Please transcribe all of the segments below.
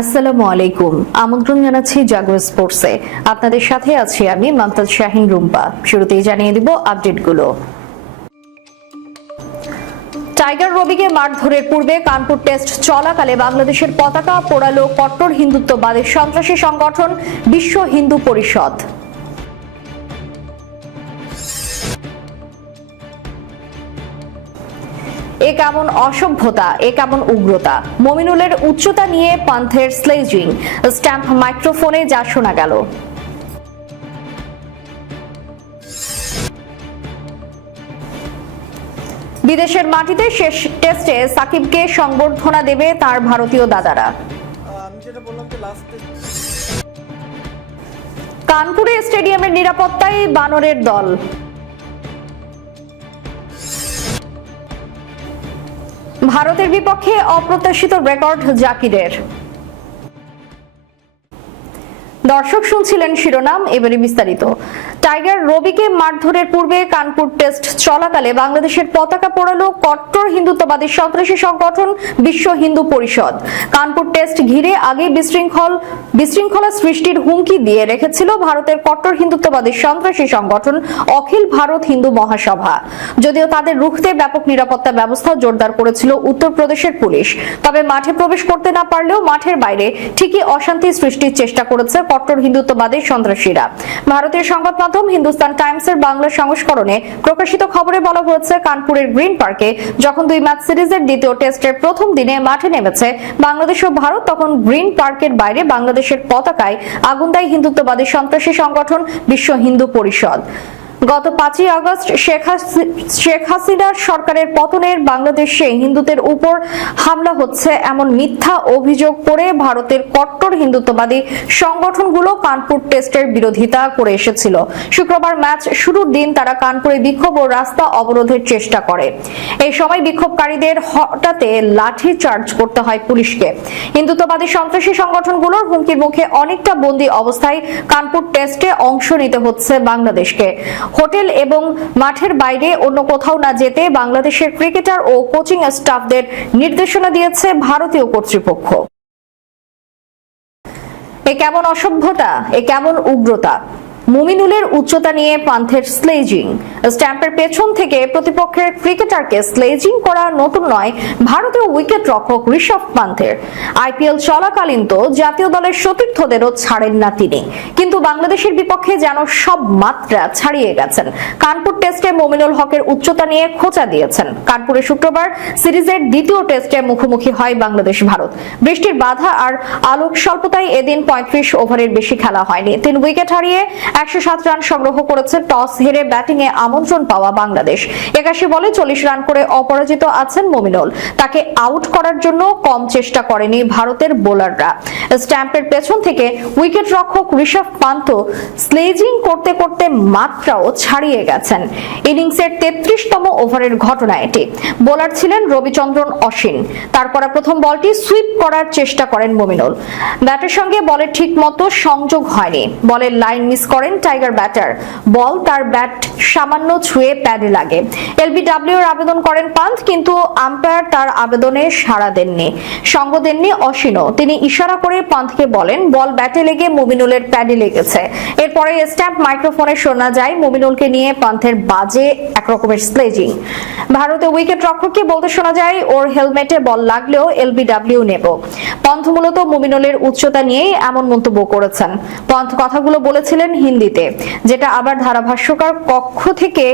আসসালামু আলাইকুম। আমন্ত্রণ জানাচ্ছি জাগো স্পোর্টসে। আপনাদের সাথে আছি আমি মমতাজ শাহিন রুম্পা। শুরুতেই জানিয়ে দিব আপডেটগুলো। টাইগার রবিকে মারধরের পূর্বে কানপুর টেস্ট চলাকালে বাংলাদেশের পতাকা পোড়ালো কট্টর হিন্দুত্ববাদের সন্ত্রাসী সংগঠন বিশ্ব হিন্দু পরিষদ। কেমন অসভ্যতা, এ কেমন উগ্রতা? মমিনুলের উচ্চতা নিয়ে পান্থের স্লেজিং স্ট্যাম্প মাইক্রোফোনে যা শোনা গেল। বিদেশের মাটিতে শেষ টেস্টে সাকিবকে সংবর্ধনা দেবে তার ভারতীয় দাদারা। কানপুরে স্টেডিয়ামের নিরাপত্তায় বানরের দল। ভারতের বিপক্ষে অপ্রত্যাশিত রেকর্ড জাকিরের। দর্শক শুনছিলেন শিরোনাম এবারে বিস্তারিত। টাইগার রবিকে মারধরের পূর্বে কানপুর টেস্ট চলাকালে বাংলাদেশের পতাকা পোড়ালো কট্টর হিন্দুত্ববাদী সন্ত্রাসী সংগঠন বিশ্ব হিন্দু পরিষদ। কানপুর টেস্ট ঘিরে আগে বিশৃঙ্খল, বিশৃঙ্খলা সৃষ্টির হুমকি দিয়ে রেখেছিল ভারতের কট্টর হিন্দুত্ববাদী সন্ত্রাসী সংগঠন অখিল ভারত হিন্দু মহাসভা। যদিও তাদের রুখতে ব্যাপক নিরাপত্তা ব্যবস্থা জোরদার করেছিল উত্তরপ্রদেশের পুলিশ। তবে মাঠে প্রবেশ করতে না পারলেও মাঠের বাইরে ঠিকই অশান্তি সৃষ্টির চেষ্টা করেছে কট্টর হিন্দুত্ববাদী সন্ত্রাসীরা। ভারতীয় সংবাদ মাধ্যম হিন্দুস্তান টাইমসের বাংলা সংস্করণে প্রকাশিত খবরে বলা হয়েছে, কানপুরের গ্রিন পার্কে যখন দুই ম্যাচ সিরিজের দ্বিতীয় টেস্টের প্রথম দিনে মাঠে নেমেছে বাংলাদেশ ও ভারত, তখন গ্রিন পার্কের বাইরে বাংলাদেশের পতাকায় আগুন দেয় হিন্দুত্ববাদী সন্ত্রাসী সংগঠন বিশ্ব হিন্দু পরিষদ। গত পাঁচই আগস্ট শেখ হাসিনার সরকারের পতনের বাংলাদেশে হিন্দুদের উপর হামলা হচ্ছে এমন মিথ্যা অভিযোগ করে ভারতের কট্টর হিন্দুত্ববাদী সংগঠনগুলো কানপুর টেস্টের বিরোধিতা করে এসেছিল। শুক্রবার ম্যাচ শুরুর দিন তারা কানপুরে বিক্ষোভ ও রাস্তা অবরোধের চেষ্টা করে। এই সময় বিক্ষোভকারীদের হঠাতে লাঠি চার্জ করতে হয় পুলিশকে। হিন্দুত্ববাদী সন্ত্রাসী সংগঠনগুলোর হুমকির মুখে অনেকটা বন্দী অবস্থায় কানপুর টেস্টে অংশ নিতে হচ্ছে বাংলাদেশকে। হোটেল এবং মাঠের বাইরে অন্য কোথাও না যেতে বাংলাদেশের ক্রিকেটার ও কোচিং স্টাফদের নির্দেশনা দিয়েছে ভারতীয় কর্তৃপক্ষ। এ কেমন অসভ্যতা? এ কেমন উগ্রতা? মুমিনুলের উচ্চতা নিয়ে পান্থের স্লেজিং স্ট্যাম্পের পেছন থেকে প্রতিপক্ষের ক্রিকেটারকে স্লেজিং করা নতুন নয়, ভারতীয় উইকেট রক্ষক ঋষভ পান্থের। আইপিএল চলাকালীন তো জাতীয় দলের সতীর্থদেরও ছাড়েন না তিনি। কিন্তু বাংলাদেশের বিপক্ষে যেন সব মাত্রা ছাড়িয়ে গেছেন। কানপুর টেস্টে মমিনুল হকের উচ্চতা নিয়ে খোঁচা দিয়েছেন। কানপুরে শুক্রবার সিরিজের দ্বিতীয় টেস্টে মুখোমুখি হয় বাংলাদেশ ভারত। বৃষ্টির বাধা আর আলোক স্বল্পতায় এদিন পঁয়ত্রিশ ওভারের বেশি খেলা হয়নি। তিন উইকেট হারিয়ে একশো সাত রান সংগ্রহ করেছে, টস হেরে ব্যাটিং এ আমন্ত্রণ পাওয়া বাংলাদেশ। একাশি বলে চল্লিশ রান করে অপরাজিত আছেন মমিনুল। তাকে আউট করার জন্য কম চেষ্টা করেনি ভারতের বোলাররা। স্ট্যাম্পের পেছন থেকে উইকেট রক্ষক ঋষভ পান্ত স্লেজিং করতে করতে মাত্রাও ছাড়িয়ে গেছেন। ইনিংসের তেত্রিশতম ওভারের ঘটনা এটি। বোলার ছিলেন রবিচন্দ্রন অশ্বিন। তার করা প্রথম বলটি সুইপ করার চেষ্টা করেন মমিনুল। ব্যাটের সঙ্গে বলের ঠিক মতো সংযোগ হয়নি। বলের লাইন মিস করেন টাইগার ব্যাটার। বল তার ব্যাট সামান্য ছুঁয়ে প্যাডে লাগে। এলবিডব্লিউ এর আবেদন করেন পান্থ, কিন্তু আম্পায়ার তার আবেদনে সাড়া দেননি। সঙ্গ দেননি অসীনও। তিনি ইশারা করে পান্থকে বলেন, বল ব্যাটে লেগে মুমিনুলের প্যাডে লেগেছে। এরপরে স্ট্যাম্প মাইক্রোফোনে শোনা যায়, মুমিনুলকে নিয়ে পান্থের বাজে একরকমের স্লেজিং। ভারতে উইকেট রক্ষককে বলতে শোনা যায়, ওর হেলমেটে বল লাগলেও এলবিডব্লিউ নেব। পন্থ মূলত মুমিনুলের উচ্চতা নিয়েই এমন মন্তব্য করেছেন। পন্থ কথাগুলো বলেছিলেন হিন্দিতে যেটা আবার ধারাভাষ্যকার কক্ষ থেকে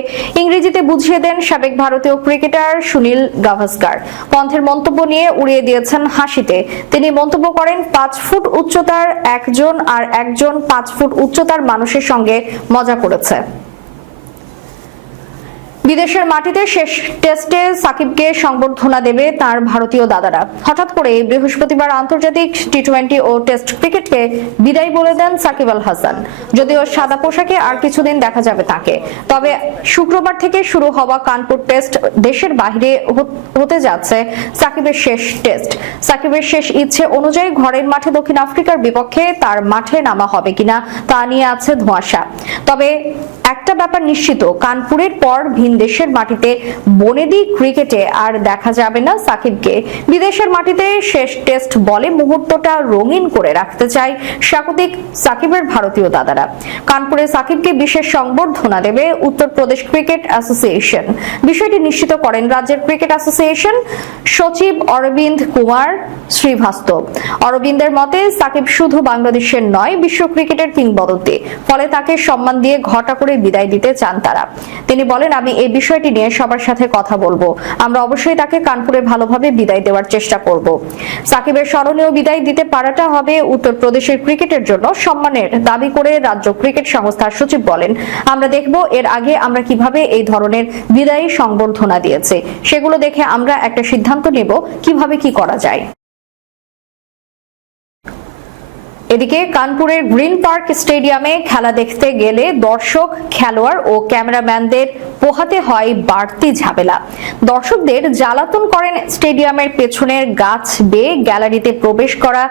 ইংরেজিতে বুঝিয়ে দেন সাবেক ভারতীয় ক্রিকেটার সুনীল গাভাস্কার। পন্থের মন্তব্য নিয়ে উড়িয়ে দিয়েছেন হাসিতে। তিনি মন্তব্য করেন, পাঁচ ফুট উচ্চতার একজন আর একজন পাঁচ ফুট উচ্চতার মানুষের সঙ্গে মজা করেছে। বিদেশের মাটিতে শেষ টেস্টে সাকিবকে সংবর্ধনা দেবে তার ভারতীয় দাদারা। হঠাৎ করে বৃহস্পতিবার আন্তর্জাতিক টি টোয়েন্টি ও টেস্ট ক্রিকেটকে বিদায় বলে দেন সাকিব আল হাসান। যদিও সাদা পোশাকে আর কিছুদিন দেখা যাবে তাকে। তবে শুক্রবার থেকে শুরু হওয়া কানপুর টেস্ট দেশের হত- হতে যাচ্ছে সাকিবের শেষ টেস্ট। সাকিবের শেষ ইচ্ছে অনুযায়ী ঘরের মাঠে দক্ষিণ আফ্রিকার বিপক্ষে তার মাঠে নামা হবে কিনা তা নিয়ে আছে ধোঁয়াশা। তবে একটা ব্যাপার নিশ্চিত, কানপুরের পর ভিন দেশের মাটিতে বনেদি ক্রিকেটে আর দেখা যাবে না সাকিবকে। বিদেশের মাটিতে শেষ টেস্ট বলে মুহূর্তটা রঙিন করে রাখতে চায় স্বাগতিক সাকিবের ভারতীয় দাদারা। কানপুরে সাকিবকে বিশেষ সংবর্ধনা দেবে উত্তরপ্রদেশ ক্রিকেট অ্যাসোসিয়েশন। বিষয়টি নিশ্চিত করেন রাজ্যের ক্রিকেট অ্যাসোসিয়েশন সচিব অরবিন্দ কুমার। শ্রীবাস্তব। অরবিন্দের মতে, সাকিব শুধু বাংলাদেশের নয়, বিশ্ব ক্রিকেটের কিংবদন্তি। ফলে তাকে সম্মান দিয়ে ঘটা করে বিদায় দিতে চান তারা। তিনি বলেন, আমি এই বিষয়টি নিয়ে সবার সাথে কথা বলব। আমরা অবশ্যই তাকে কানপুরে ভালোভাবে বিদায় দেওয়ার চেষ্টা করব। সাকিবের স্মরণীয় বিদায় দিতে পারাটা হবে উত্তরপ্রদেশের ক্রিকেটের জন্য সম্মানের দাবি করে রাজ্য ক্রিকেট সংস্থার সচিব বলেন, আমরা দেখব এর আগে আমরা কীভাবে এই ধরনের বিদায়ী সংবর্ধনা দিয়েছে। সেগুলো দেখে আমরা একটা সিদ্ধান্ত নেব কীভাবে কি করা যায়। এদিকে কানপুরের গ্রিন পার্ক স্টেডিয়ামে খেলা দেখতে গেলে দর্শক খেলোয়াড় ও ক্যামেরাম্যানদের পোহাতে হয় বাড়তি ঝামেলা। দর্শকদের জ্বালাতন করেন স্টেডিয়ামের পেছনের গাছ বেয়ে গ্যালারিতে প্রবেশ করা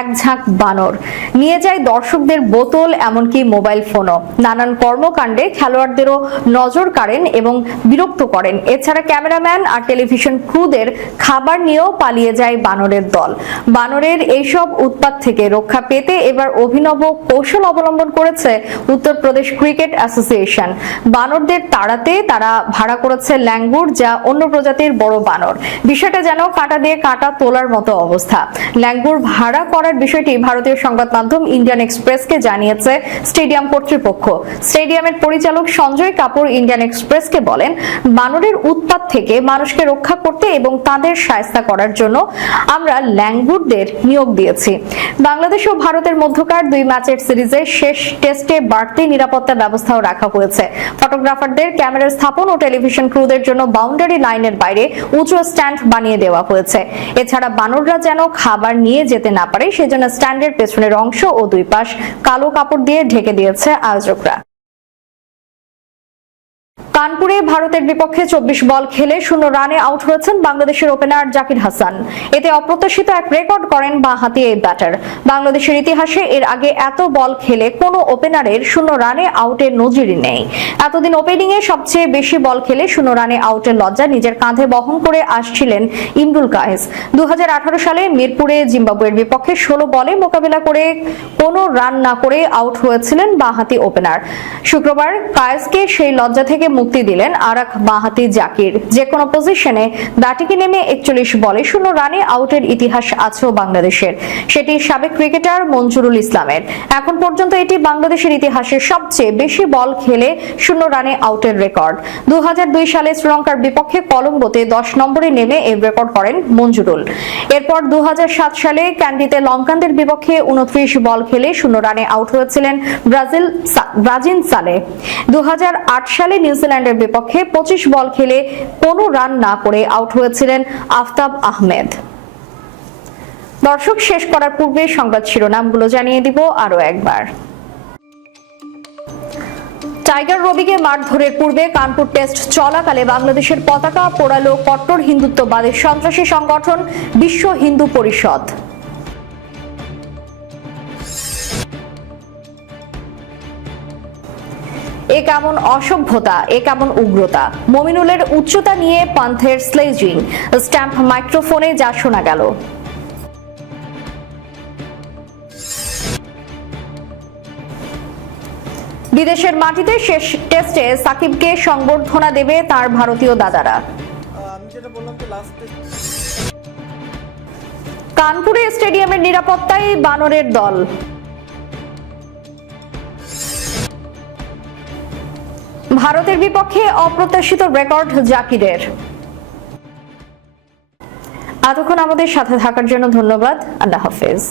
এক ঝাঁক বানর। নিয়ে যায় দর্শকদের বোতল, এমনকি মোবাইল ফোনও। নানান কর্মকাণ্ডে খেলোয়াড়দেরও নজর কাড়েন এবং বিরক্ত করেন। এছাড়া ক্যামেরাম্যান আর টেলিভিশন ক্রুদের খাবার নিয়েও পালিয়ে যায় বানরের দল। বানরের এইসব উৎপাত থেকে রক্ষা পেতে এবার অভিনব কৌশল অবলম্বন করেছে উত্তরপ্রদেশ ক্রিকেট অ্যাসোসিয়েশন। বানরদের তাড়াতে তারা ভাড়া করেছে ল্যাঙ্গুর, যা অন্য প্রজাতির বড় বানর। বিষয়টা যেন কাঁটা দিয়ে কাঁটা তোলার মতো অবস্থা। ল্যাঙ্গুর ভাড়া করার বিষয়টি ভারতীয় সংবাদ মাধ্যম ইন্ডিয়ান এক্সপ্রেসকে জানিয়েছে স্টেডিয়াম কর্তৃপক্ষ। স্টেডিয়ামের পরিচালক সঞ্জয় কাপুর ইন্ডিয়ান এক্সপ্রেসকে বলেন, বানরের উৎপাত থেকে মানুষকে রক্ষা করতে এবং তাদের সায়স্তা করার জন্য আমরা ল্যাঙ্গুরদের নিয়োগ দিয়েছি। বাংলাদেশ ও ভারতের মধ্যকার দুই ম্যাচের সিরিজে শেষ টেস্টে বাড়তি নিরাপত্তা ব্যবস্থাও রাখা হয়েছে। ফটোগ্রাফারদের ক্যামেরা স্থাপন ও টেলিভিশন ক্রুদের জন্য বাউন্ডারি লাইনের বাইরে উঁচু স্ট্যান্ড বানিয়ে দেওয়া হয়েছে। এছাড়া বানররা যেন খাবার নিয়ে যেতে না পারে, সেজন্য স্ট্যান্ডের পেছনের অংশ ও দুই পাশ কালো কাপড় দিয়ে ঢেকে দিয়েছে আয়োজকরা। কানপুরে ভারতের বিপক্ষে চব্বিশ বল খেলে শূন্য রানে আউট হয়েছেন বাংলাদেশের ওপেনার জাকির হাসান। এতে অপ্রত্যাশিত এক রেকর্ড করেন বাঁহাতি এই ব্যাটার। বাংলাদেশের ইতিহাসে এর আগে এত বল খেলে কোনো ওপেনারের শূন্য রানে আউটের নজিরই নেই। এতদিন ওপেনিং এ সবচেয়ে বেশি বল খেলে শূন্য রানে আউটের লজ্জা নিজের কাঁধে বহন করে আসছিলেন ইমরুল দুহাজার আঠারো সালে মিরপুরে জিম্বাবুয়ের বিপক্ষে ষোলো বলে মোকাবিলা করে কোনো রান না করে আউট হয়েছিলেন বাঁহাতি ওপেনার। শুক্রবার কায়েসকে সেই লজ্জা থেকে মুক্তি দিলেন আরাক বাঁহাতি জাকির। যে কোনো পজিশনে ব্যাটিংয়ে নেমে একচল্লিশ বলে শূন্য রানে আউটের ইতিহাস আছে বাংলাদেশের। সেটি সাবেক ক্রিকেটার মঞ্জুরুল ইসলামের। এখন পর্যন্ত এটি বাংলাদেশের ইতিহাসে সবচেয়ে বেশি বল খেলে শূন্য রানে আউটের রেকর্ড। দু সালে শ্রীলঙ্কার বিপক্ষে কলম্বোতে দশ নম্বরে নেমে এই রেকর্ড করেন মঞ্জুরুল। এরপর দু হাজার সাত সালে ক্যান্ডিতে লঙ্কানদের বিপক্ষে উনত্রিশ বল খেলে শূন্য রানে আউট হয়েছিলেন ব্রাজিল ব্রাজিল সালে। দু হাজার আট সালে নিউজিল্যান্ডের বিপক্ষে পঁচিশ বল খেলে কোনো রান না করে আউট হয়েছিলেন আফতাব আহমেদ। দর্শক, শেষ করার পূর্বে সংবাদ শিরোনামগুলো জানিয়ে দিব আরও একবার। টাইগার রবিকে মারধরের পূর্বে কানপুর টেস্ট চলাকালে বাংলাদেশের পতাকা পোড়ালো কট্টর হিন্দুত্ববাদের সন্ত্রাসী সংগঠন বিশ্ব হিন্দু পরিষদ। এ কেমন অসভ্যতা এ কেমন উগ্রতা? মমিনুলের উচ্চতা নিয়ে পান্থের স্লেজিং স্ট্যাম্প মাইক্রোফোনে যা শোনা গেল। বিদেশের মাটিতে শেষ টেস্টে সাকিবকে সংবর্ধনা দেবে তার ভারতীয় দাদারা। আমি যেটা বললাম যে লাস্ট কানপুরে স্টেডিয়ামের নিরাপত্তায় বানরের দল। ভারতের বিপক্ষে অপ্রত্যাশিত রেকর্ড জাকিরের। এতক্ষণ আমাদের সাথে থাকার জন্য ধন্যবাদ। আল্লাহ হাফেজ।